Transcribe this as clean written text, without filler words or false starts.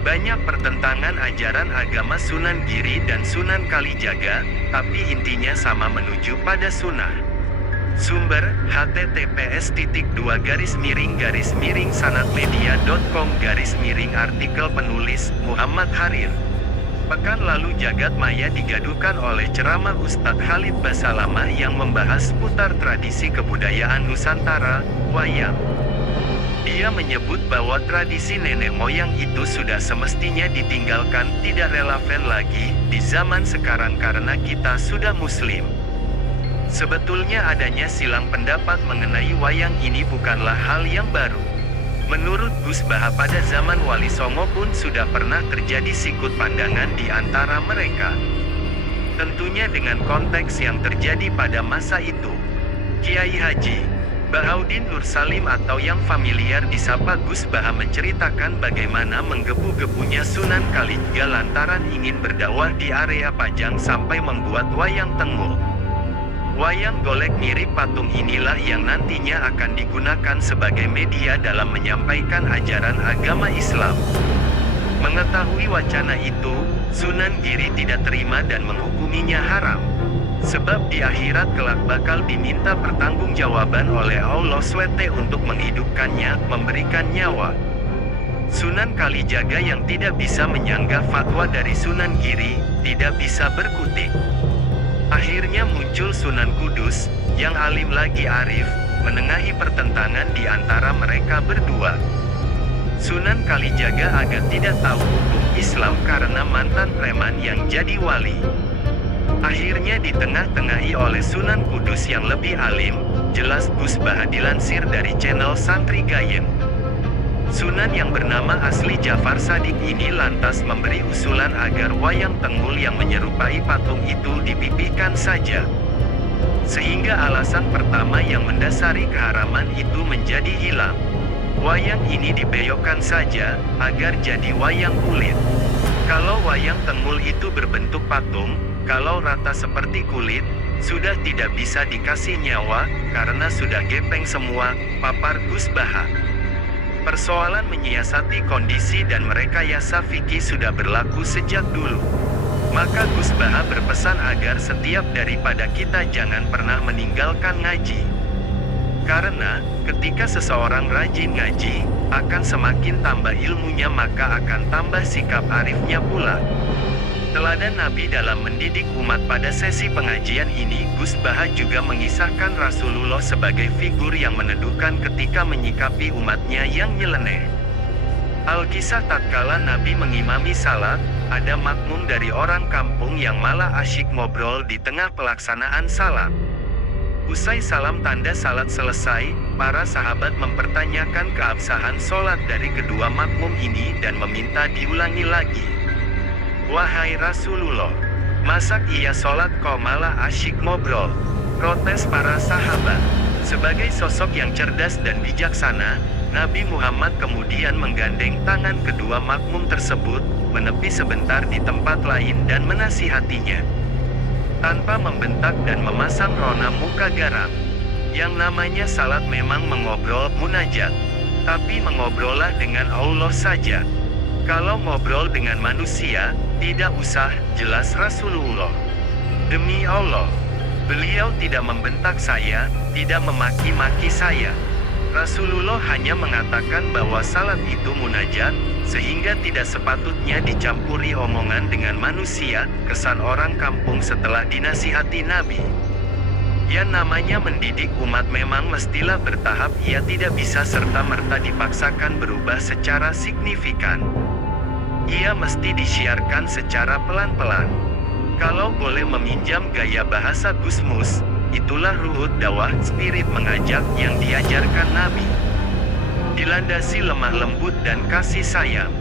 Banyak pertentangan ajaran agama Sunan Giri dan Sunan Kalijaga, tapi intinya sama menuju pada sunnah. Sumber, https://sanadmedia.com/, artikel penulis, Muhammad Harir. Pekan lalu jagat maya digaduhkan oleh ceramah Ustadz Khalid Basalamah yang membahas seputar tradisi kebudayaan Nusantara, wayang. Dia menyebut bahwa tradisi nenek moyang itu sudah semestinya ditinggalkan, tidak relevan lagi di zaman sekarang karena kita sudah muslim. Sebetulnya adanya silang pendapat mengenai wayang ini bukanlah hal yang baru. Menurut Gus Baha pada zaman Wali Songo pun sudah pernah terjadi sikut pandangan di antara mereka. Tentunya dengan konteks yang terjadi pada masa itu. Kiai Haji Bahaudin Nur Salim atau yang familiar disapa Gus Baha menceritakan bagaimana menggebu-gebunya Sunan Kalijaga lantaran ingin berdakwah di area Pajang sampai membuat wayang tenggul. Wayang golek mirip patung inilah yang nantinya akan digunakan sebagai media dalam menyampaikan ajaran agama Islam. Mengetahui wacana itu, Sunan Giri tidak terima dan menghukuminya haram. Sebab di akhirat kelak bakal diminta pertanggungjawaban oleh Allah SWT untuk menghidupkannya, memberikan nyawa. Sunan Kalijaga yang tidak bisa menyanggah fatwa dari Sunan Giri, tidak bisa berkutik. Akhirnya muncul Sunan Kudus, yang alim lagi arif, menengahi pertentangan di antara mereka berdua. Sunan Kalijaga agak tidak tahu hukum Islam karena mantan preman yang jadi wali. Akhirnya ditengah-tengahi oleh Sunan Kudus yang lebih alim, jelas Gus Baha dilansir dari channel Santri Gayen. Sunan yang bernama asli Jafar Sadik ini lantas memberi usulan agar wayang tenggul yang menyerupai patung itu dipipihkan saja. Sehingga alasan pertama yang mendasari keharaman itu menjadi hilang. Wayang ini dibeyokkan saja, agar jadi wayang kulit. Kalau wayang tenggul itu berbentuk patung, kalau rata seperti kulit, sudah tidak bisa dikasih nyawa, karena sudah gepeng semua, papar Gus Baha. Persoalan menyiasati kondisi dan merekayasa fikih sudah berlaku sejak dulu. Maka Gus Baha berpesan agar setiap daripada kita jangan pernah meninggalkan ngaji. Karena, ketika seseorang rajin ngaji, akan semakin tambah ilmunya maka akan tambah sikap arifnya pula. Teladan Nabi dalam mendidik umat pada sesi pengajian ini, Gus Baha juga mengisahkan Rasulullah sebagai figur yang meneduhkan ketika menyikapi umatnya yang nyeleneh. Alkisah tatkala Nabi mengimami salat, ada makmum dari orang kampung yang malah asyik ngobrol di tengah pelaksanaan salat. Usai salam tanda salat selesai, para sahabat mempertanyakan keabsahan sholat dari kedua makmum ini dan meminta diulangi lagi. Wahai Rasulullah, masa iya sholat kok malah asyik ngobrol? Protes para sahabat. Sebagai sosok yang cerdas dan bijaksana, Nabi Muhammad kemudian menggandeng tangan kedua makmum tersebut, menepi sebentar di tempat lain dan menasihatinya. Tanpa membentak dan memasang rona muka garang. Yang namanya salat memang mengobrol munajat. Tapi mengobrollah dengan Allah saja. Kalau ngobrol dengan manusia, tidak usah, jelas Rasulullah. Demi Allah, beliau tidak membentak saya, tidak memaki-maki saya. Rasulullah hanya mengatakan bahwa salat itu munajat, sehingga tidak sepatutnya dicampuri omongan dengan manusia, kesan orang kampung setelah dinasihati Nabi. Yang namanya mendidik umat memang mestilah bertahap, ia tidak bisa serta-merta dipaksakan berubah secara signifikan. Ia mesti disiarkan secara pelan-pelan. Kalau boleh meminjam gaya bahasa Gusmus, itulah ruhut dakwah, spirit mengajak yang diajarkan Nabi. Dilandasi lemah lembut dan kasih sayang.